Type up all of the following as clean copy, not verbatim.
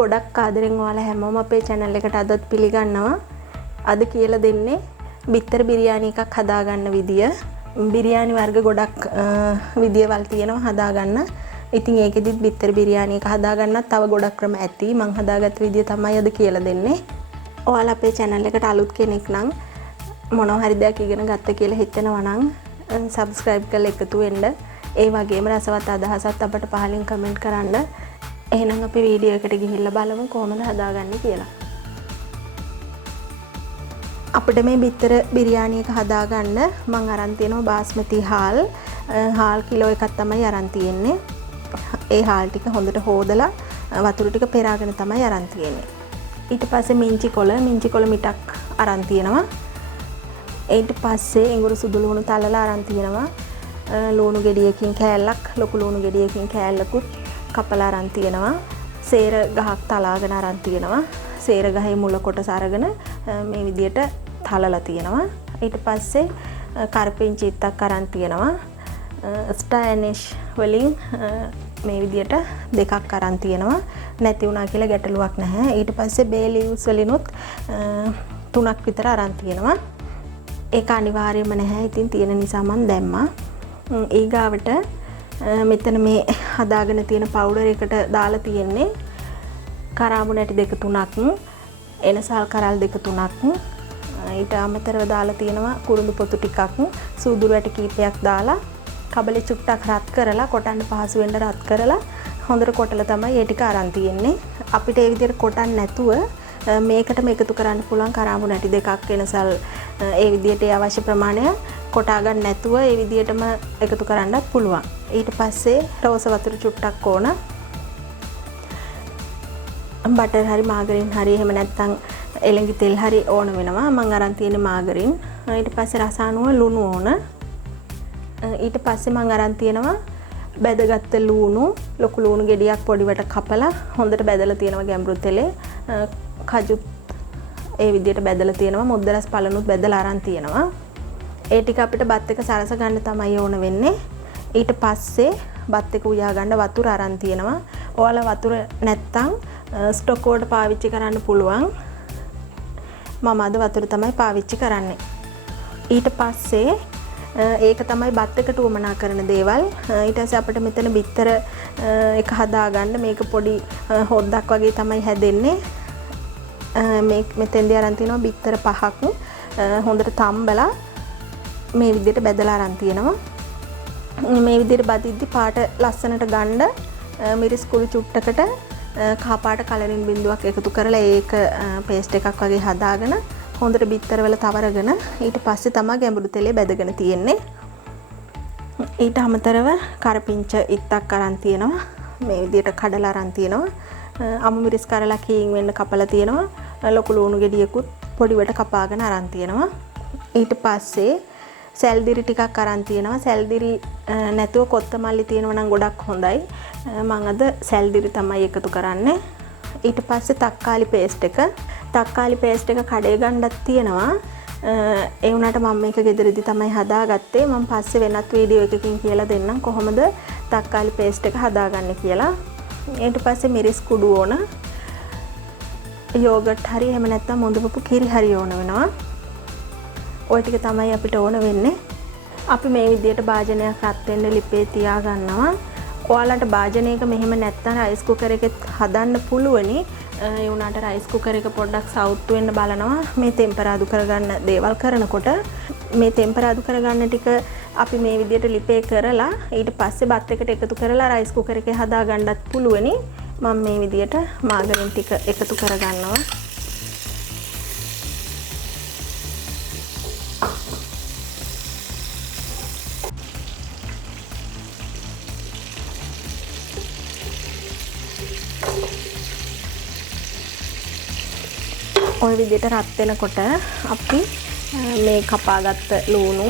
ගොඩක් ආදරෙන් ඔයාලා හැමෝම අපේ channel එකට අදත් පිළිගන්නවා. අද කියලා දෙන්නේ බිත්තර බිරියානි එකක් හදාගන්න විදිය. බිරියානි වර්ග ගොඩක් විදියවල් තියෙනවා හදාගන්න. ඉතින් ඒකෙදිත් බිත්තර බිරියානි එක හදාගන්නත් තව ගොඩක් ක්‍රම ඇති. මම හදාගත්ත විදිය තමයි අද කියලා දෙන්නේ. ඔයාලා අපේ channel එකට අලුත් කෙනෙක් නම් මොනවා හරි දෙයක් ඉගෙන ගත්ත කියලා හිතෙනවා නම් subscribe කරලා එකතු වෙන්න. ඒ වගේම රසවත් අදහසත් අපට පහලින් comment කරන්න. එහෙනම් අපි වීඩියෝ එකට ගිහිල්ලා බලමු කොහොමද හදාගන්නේ කියලා. අපිට මේ බිත්තර බිරියානි එක හදාගන්න මම අරන් තියෙනවා බාස්මති හාල්. හාල් කිලෝ එකක් තමයි අරන් තියෙන්නේ. ඒ හාල් ටික හොඳට හොදලා වතුර ටික පෙරාගෙන තමයි අරන් තියෙන්නේ. ඊට පස්සේ මිංචි කොළ මිටක් අරන් තියෙනවා. ඊට පස්සේ ඉඟුරු සුදු ලුණු තලලා අරන් තියෙනවා. ලුණු ගෙඩියකින් කෑල්ලක්, ලොකු ලුණු ගෙඩියකින් කෑල්ලකුත් කපලා අරන් තියෙනවා. සේර ගහක් තලාගෙන අරන් තියෙනවා. සේර ගහේ මුල කොටස අරගෙන මේ විදියට තලලා තියෙනවා. ඊට පස්සේ කරපිංචි ඉත්තක් අරන් තියෙනවා. ස්ටෑනිෂ් වලින් මේ විදියට දෙකක් අරන් තියෙනවා. නැති වුණා කියලා ගැටලුවක් නැහැ. ඊට පස්සේ බේ ලීව්ස් වලිනුත් 3ක් විතර අරන් තියෙනවා. ඒක අනිවාර්යයෙන්ම නැහැ. ඉතින් තියෙන නිසා මම දැම්මා. ඊගාවට මෙතන මේ හදාගෙන තියෙන පවුඩර් එකට දාලා තියෙන්නේ කරාබු නැටි 2-3ක්, එනසල් කරල් 2-3ක්, ඊට අමතරව දාලා තියෙනවා කුරුඳු පොතු ටිකක්, සූදුරු ඇට කීපයක් දාලා කබලේ චුට්ටක් රත් කරලා කොටන්න පහසු වෙන්න රත් කරලා හොඳට කොටලා තමයි ඒ ටික අරන් තියෙන්නේ. අපිට ඒ විදිහට කොටන්න නැතුව මේකටම එකතු කරන්න පුළුවන් කරාබු නැටි 2ක්, එනසල් ඒ විදිහට අවශ්‍ය ප්‍රමාණය කොටා ගන්න නැතුව ඒ විදිහටම එකතු කරන්නත් පුළුවන්. ඊට පස්සේ රෝස වතුර චුට්ටක් ඕන. බටර් හරි මාගරින් හරි එහෙම නැත්නම් එළඟි තෙල් හරි ඕන වෙනවා. මම අරන් තියෙන්නේ මාගරින්. ඊට පස්සේ රස අනුව ලුණු ඕන. ඊට පස්සේ මම අරන් තියෙනවා බැදගත්ත ලුණු, ලොකු ලුණු ගෙඩියක් පොඩිවට කපලා හොඳට බැදලා තියෙනවා ගැඹුරු තෙලේ. කජුත් ඒ විදිහට බැදලා තියෙනවා. මුද්දරස් පළනුත් බැදලා අරන් තියෙනවා. ඒ ටික අපිට බත් එක සරස ගන්න තමයි ඕන වෙන්නේ. ඊට පස්සේ බත් එක උයා ගන්න වතුර අරන් තියෙනවා. ඔයාලා වතුර නැත්තම් ස්ටොක් වලට පාවිච්චි කරන්න පුළුවන්. මම අද වතුර තමයි පාවිච්චි කරන්නේ. ඊට පස්සේ ඒක තමයි බත් එකට උවමනා කරන දේවල්. ඊට පස්සේ අපිට මෙතන බිත්තර එක හදාගන්න මේක පොඩි හොද්දක් වගේ තමයි හැදෙන්නේ. මේ මෙතෙන්දී අරන් තියෙනවා බිත්තර 5ක්. හොඳට තම්බලා මේ විදිහට බෙදලා අරන් තියෙනවා. මේ විදිහට බදිද්දි පාට ලස්සනට ගන්න මිරිස් කුළු චුට්ටකට කහ පාට කලරින් බිඳුවක් එකතු කරලා ඒක පේස්ට් එකක් වගේ හදාගෙන හොඳට බිත්තර වල තවරගෙන ඊට පස්සේ තමයි ගැඹුරු තෙලේ බැදගෙන තියෙන්නේ. ඊට අමතරව කරපිංච ඉත්තක් අරන් තියෙනවා. මේ විදිහට කඩලා අරන් තියෙනවා. අමු මිරිස් කරලා කීන් වෙන්න කපලා තියෙනවා. ලොකු ලුණු ගෙඩියකුත් පොඩිවට කපාගෙන අරන් තියෙනවා. ඊට පස්සේ සැල්දිරි ටිකක් අරන් තියෙනවා. සැල්දිරි නැතුව කොත්තමල්ලි තියෙනවා නම් ගොඩක් හොඳයි. මම අද සැල්දිරි තමයි එකතු කරන්නේ. ඊට පස්සේ තක්කාලි පේස්ට් එක. තක්කාලි පේස්ට් එක කඩේ ගන්නත් තියෙනවා. ඒ වුණාට මම මේක ගෙදරදී තමයි හදාගත්තේ. මම පස්සේ වෙනත් වීඩියෝ එකකින් කියලා දෙන්නම් කොහොමද තක්කාලි පේස්ට් එක හදාගන්නේ කියලා. ඊට පස්සේ මිරිස් කුඩු ඕන. යෝගට් හරි එහෙම නැත්නම් මොඳපපු කිරි හරි ඕන වෙනවා. ඔය ටික තමයි අපිට ඕන වෙන්නේ. අපි මේ විදියට භාජනයක් රත් වෙන්න ලිපේ තියා ගන්නවා. ඔයාලට භාජනයක මෙහෙම නැත්නම් රයිස් කුකර් එකෙත් හදන්න පුළුවනි. ඒ වුණාට රයිස් කුකර් එක පොඩ්ඩක් සවුත් වෙන්න බලනවා. මේ ටෙම්පරාදු කරගන්න දේවල් කරනකොට මේ ටෙම්පරාදු කරගන්න ටික අපි මේ විදියට ලිපේ කරලා ඊට පස්සේ බත් එකට එකතු කරලා රයිස් කුකර් එකේ හදා ගන්නත් පුළුවනි. මම මේ විදියට මාගරින් ටික එකතු කරගන්නවා. ඔය විදිහට රත් වෙනකොට අපි මේ කපාගත්ත ලුණු,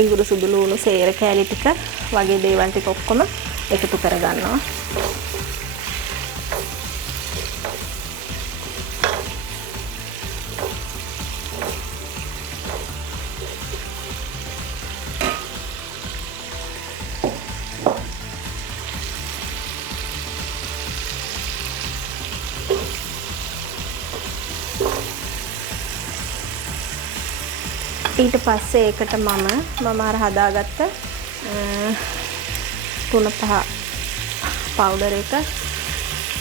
ඉඟුරු සුදු ලුණු, සේර කෑලි ටික වගේ දේවල් ටික ඔක්කොම එකතු කරගන්නවා. ඊට පස්සේ ඒකට මම අර හදාගත්ත 3-5 පවුඩර් එක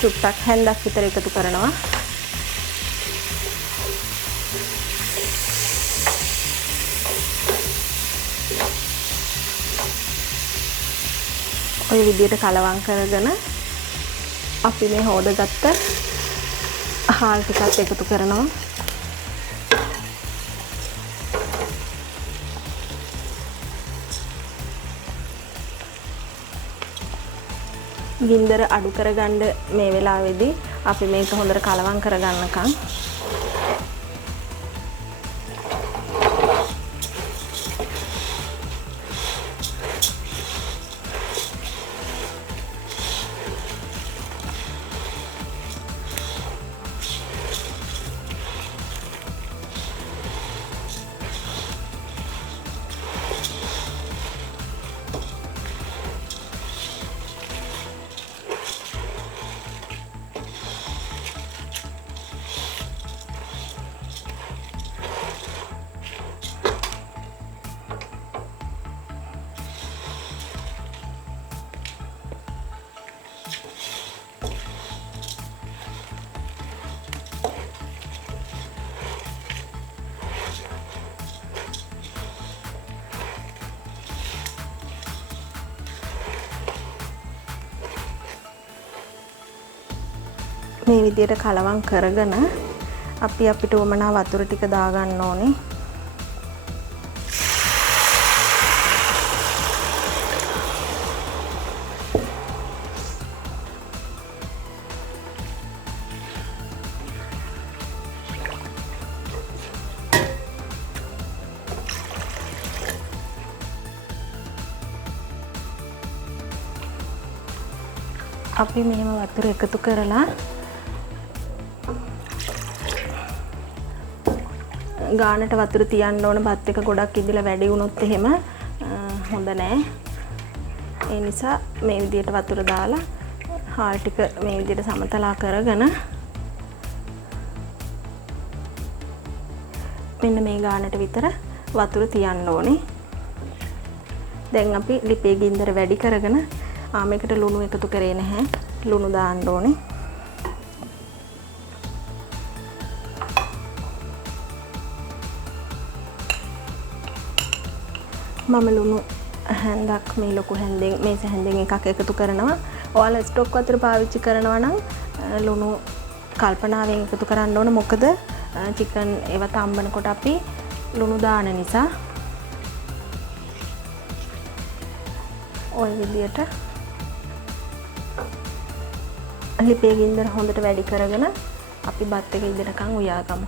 චුට්ටක් හැන්දක් විතර එකතු කරනවා. ඔය විදිහට කලවම් කරගෙන අපි මේ හොදගත්ත හාල් ටිකත් එකතු කරනවා. ගින්දර අඩු කරගන්න මේ වෙලාවේදී අපි මේක හොඳට කලවම් කරගන්නකම් මේ විදිහට කලවම් කරගෙන අපිට උවමනා වතුර ටික දාගන්න ඕනේ. අපි මෙහෙම වතුර එකතු කරලා ගානට වතුර තියන්න ඕන. බත් එක ගොඩක් ඉදලා වැඩි වුණොත් එහෙම හොඳ නෑ. ඒ නිසා මේ විදිහට වතුර දාලා හාල් ටික මේ විදිහට සමතලා කරගෙන මෙන්න මේ ගානට විතර වතුර තියන්න ඕනේ. දැන් අපි ලිපේ ගින්දර වැඩි කරගෙන මේකට ලුණු එකතු කරේ නැහැ. ලුණු දාන්න ඕනේ. මම ලුණු හැන්දක් මේ ලොකු හැන්දෙන් මේස හැන්දෙන් එකක් එකතු කරනවා. ඔයාලා ස්ටොක් වතුර පාවිච්චි කරනවා නම් ලුණු කල්පනාවෙන් එකතු කරන්න ඕන. මොකද චිකන් ඒව තම්බනකොට අපි ලුණු දාන නිසා. ඔය විදියට ලිපේ ගින්දර හොඳට වැඩි කරගෙන අපි බත් එක ඉදනකම් උයාගමු.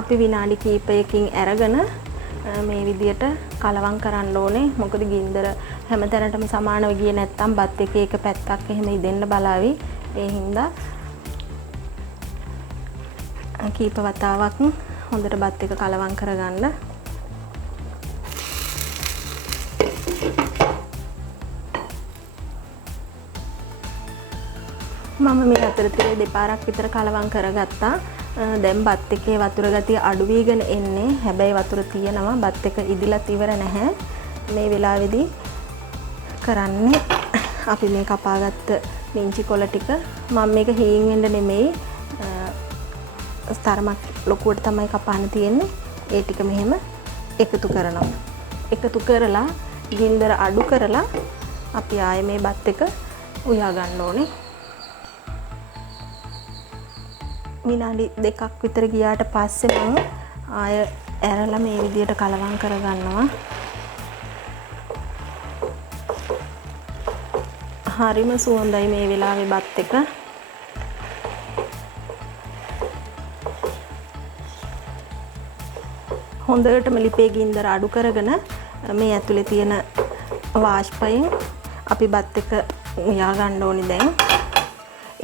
අපි විනාඩි කිහිපයකින් අරගෙන මේ විදියට කලවම් කරන්න ඕනේ. මොකද ගින්දර හැමතැනටම සමානව ගියේ නැත්තම් බත් එකේ එක පැත්තක් එහෙම ඉදෙන්න බලාවි. ඒ හින්දා කීප වතාවක් හොඳට බත් එක කලවම් කරගන්න. මම මේ අතරතුරේ දෙපාරක් විතර කලවම් කරගත්තා. දැන් බත් එකේ වතුර ගතිය අඩු වීගෙන එන්නේ. හැබැයි වතුර තියෙනවා. බත් එක ඉදිලත් ඉවර නැහැ. මේ වෙලාවේදී කරන්නේ අපි මේ කපාගත්ත මිංචි කොළ ටික. මම මේක හීන් වෙන්න නෙමෙයි ස්තරමක් ලොකුවට තමයි කපන්න තියෙන්නේ. ඒ ටික මෙහෙම එකතු කරනවා. එකතු කරලා ගින්දර අඩු කරලා අපි ආයේ මේ බත් එක උයා ගන්න ඕනේ. විනාඩි 2ක් විතර ගියාට පස්සේ මම ආය ඇරලා මේ විදියට කලවම් කරගන්නවා. හරිම සුවඳයි මේ වෙලාවේ බත් එක. හොඳටම ලිපේ ගින්දර අඩු කරගෙන මේ ඇතුලේ තියෙන වාෂ්පයෙන් අපි බත් එක උයා ගන්න ඕනේ. දැන්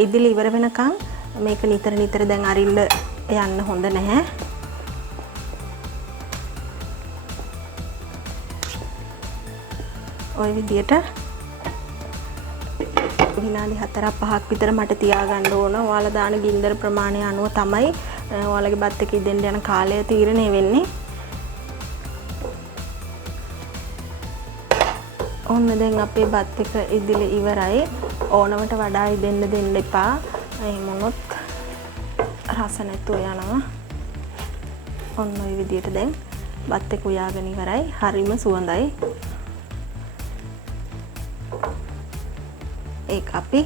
ඉදිලි ඉවර වෙනකන් මේක නිතර දැන් අරින්න යන්න හොඳ නැහැ. ඔය විදියට විනාඩි 4-5ක් විතර මට තියාගන්න ඕන. ඔයාලා දාන ගින්දර ප්‍රමාණය අනුව තමයි ඔයාලගේ බත් එක ඉදෙන්න යන කාලය තීරණය වෙන්නේ. ඔන්න දැන් අපේ බත් එක ඉදිලි ඉවරයි. ඕනවට වඩා ඉදෙන්න දෙන්න එපා. එහෙම වුණොත් රස නැතුව යනවා. ඔන්න ඔය විදිහට දැන් බත් එක උයාගෙන ඉවරයි. හරිම සුවඳයි. ඒක අපි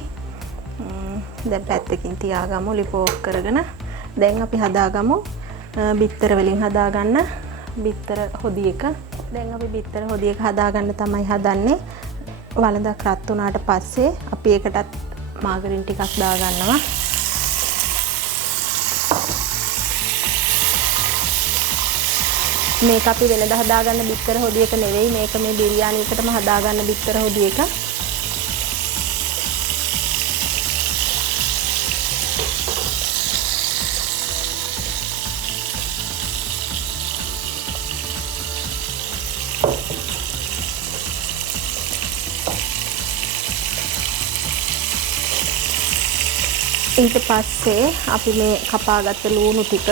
දැන් පැත්තකින් තියාගමු ලිප ඕෆ් කරගෙන. දැන් අපි හදාගමු බිත්තර වලින් හදාගන්න බිත්තර හොදි එක. දැන් අපි බිත්තර හොදි එක හදාගන්න තමයි හදන්නේ. වළඳක් රත් වුණාට පස්සේ අපි ඒකටත් මාගරින් ටිකක් දාගන්නවා. මේක අපි වෙනදා හදාගන්න බිත්තර හොදි එක නෙවෙයි. මේක මේ බිරියානි එකටම හදාගන්න බිත්තර හොදි එක. ඊට පස්සේ අපි මේ කපාගත්ත ලුණු ටික,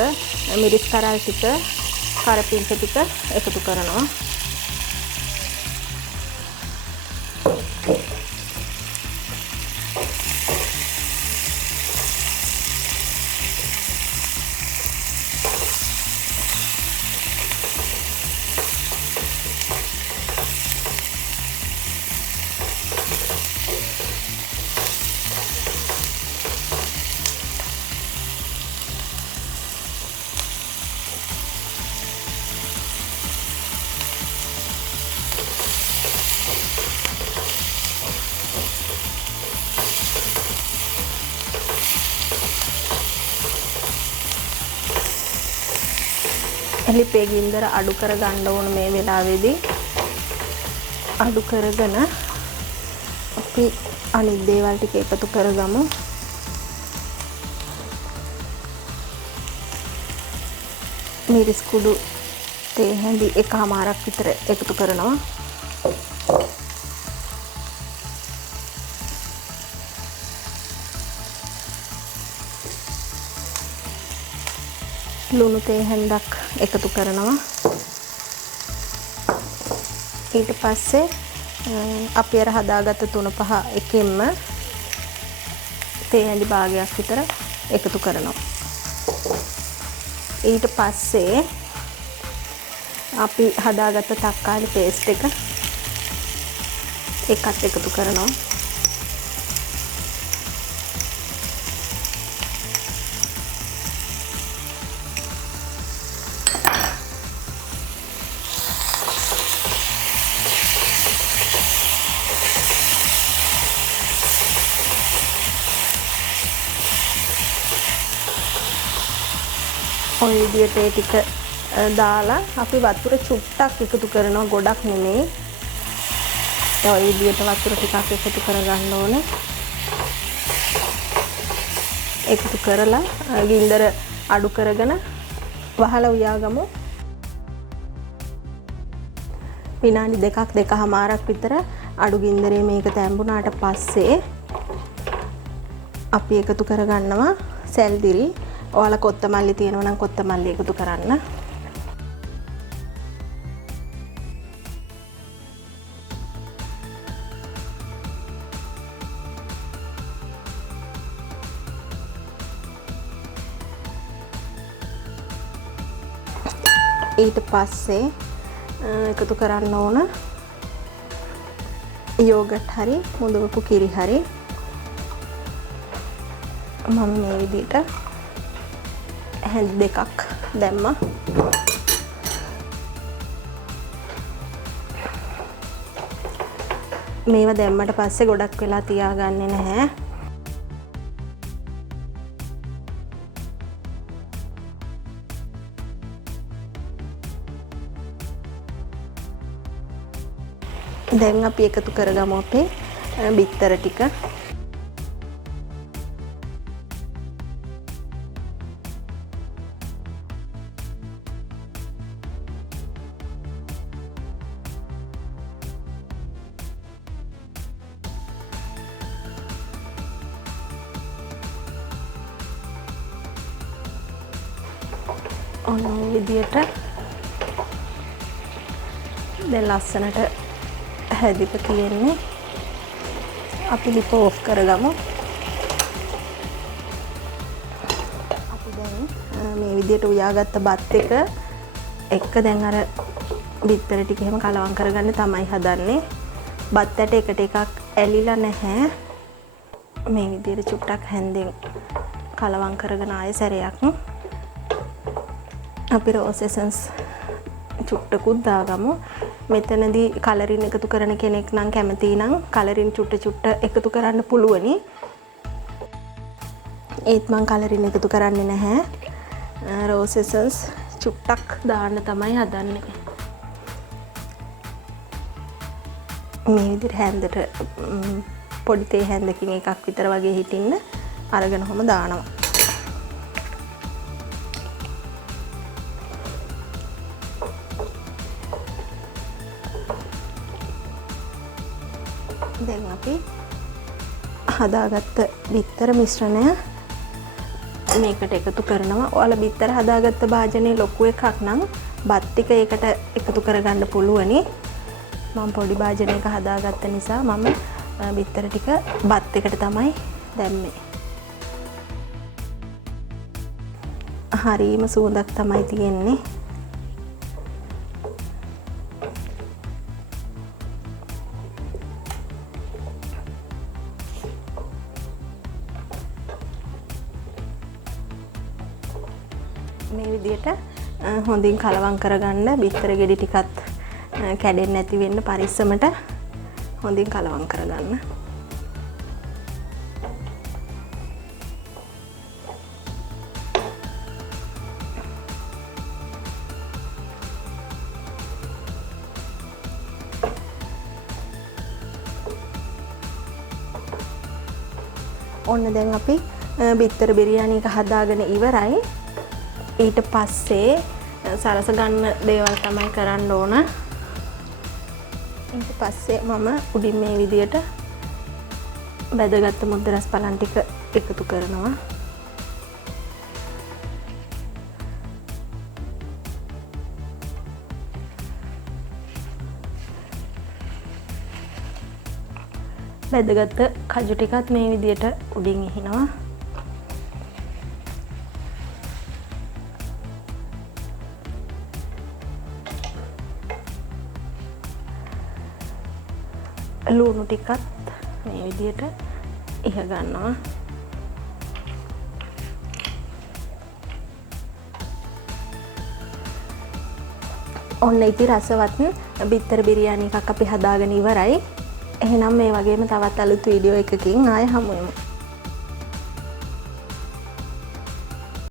මිරිස් කරල් ටික, කරපිංච ටික එකතු කරනවා. ලිපේ ගින්දර අඩු කර ගන්න ඕන මේ වෙලාවේදී. අඩු කරගෙන අපි අනිත් දේවල් ටික එකතු කරගමු. මිරිස් කුඩු තේ හැඳි එකමාරක් විතර එකතු කරනවා. ලුණු තේ හැඳක් එකතු කරනවා. ඊට පස්සේ අපි අර හදාගත්ත 3-5 එකෙන්ම තේ හැඳි භාගයක් විතර එකතු කරනවා. ඊට පස්සේ අපි හදාගත්ත තක්කාලි පේස්ට් එක එකත් එකතු කරනවා. ඔය විදිහට ඒ ටික දාලා අපි වතුර චුට්ටක් එකතු කරනවා, ගොඩක් නෙමෙයි. ඔය විදිහට වතුර ටිකක් එකතු කරගන්න ඕනේ. එකතු කරලා ගින්දර අඩු කරගෙන වහලා උයාගමු. විනාඩි 2-2.5ක් විතර අඩු ගින්දරේ මේක තැඹුණාට පස්සේ අපි එකතු කරගන්නවා සැල්දිරි. ඔයාලා කොත්තමල්ලි තියෙනවා නම් කොත්තමල්ලි එකතු කරන්න. ඊට පස්සේ එකතු කරන්න ඕන යෝගට් හරි මුදුවපු කිරි හරි. මම මේ විදිහට හැඳි දෙකක් දැම්මා. මේවා දැම්මට පස්සේ ගොඩක් වෙලා තියාගන්නේ නැහැ. දැන් අපි එකතු කරගමු අපේ බිත්තර ටික. ඔන්න මේ විදියට දැන් ලස්සනට හැදිලා තියෙන්නේ. අපි ලිප ඕෆ් කරගමු. අපි දැන් මේ විදියට උයාගත්ත බත් එක දැන් අර බිත්තර ටික එහෙම කලවම් කරගන්න තමයි හදන්නේ. බත් ඇට එකට එකක් ඇලිලා නැහැ. මේ විදියට චුට්ටක් හැන්දෙන් කලවම් කරගෙන ආයෙ සැරයක් අපි රෝස් එසන්ස් චුට්ටකුත් දාගමු. මෙතනදී කලරින් එකතු කරන කෙනෙක් නම් කැමති නම් කලරින් චුට්ට එකතු කරන්න පුළුවනි. ඒත් මං කලරින් එකතු කරන්නේ නැහැ. රෝස් එසන්ස් චුට්ටක් දාන්න තමයි හදන්නේ. මේ විදිහට හැන්දට පොඩි තේ හැන්දකින් එකක් විතර වගේ හිටින්න අරගෙන හොම දානවා. දැන් අපි හදාගත්ත බිත්තර මිශ්‍රණය මේකට එකතු කරනවා. ඔයාලා බිත්තර හදාගත්ත භාජනයේ ලොකු එකක් නම් බත් ටික ඒකට එකතු කරගන්න පුළුවනි. මම පොඩි භාජනයක හදාගත්ත නිසා මම බිත්තර ටික බත් එකට තමයි දැම්මේ. හරිම සුවඳක් තමයි තියෙන්නේ. මේ විදියට හොඳින් කලවම් කරගන්න. බිත්තර ගෙඩි ටිකත් කැඩෙන්නේ නැති වෙන්න පරිස්සමට හොඳින් කලවම් කරගන්න. ඔන්න දැන් අපි බිත්තර බිරියානි එක හදාගෙන ඉවරයි. ඊට පස්සේ සරස ගන්න දේවල් තමයි කරන්න ඕන. ඊට පස්සේ මම උඩින් මේ විදියට බැදගත්ත මුද්ද රස පලන් ටික එකතු කරනවා. බැදගත්ත කජු ටිකත් මේ විදියට උඩින් ඉහිනවා. ලුණු ටිකත් මේ විදියට ඉහ ගන්නවා. ඔන්න ඉතින් රසවත් බිත්තර බිරියානි එකක් අපි හදාගෙන ඉවරයි. එහෙනම් මේ වගේම තවත් අලුත් වීඩියෝ එකකින් ආයෙ හමු වෙමු.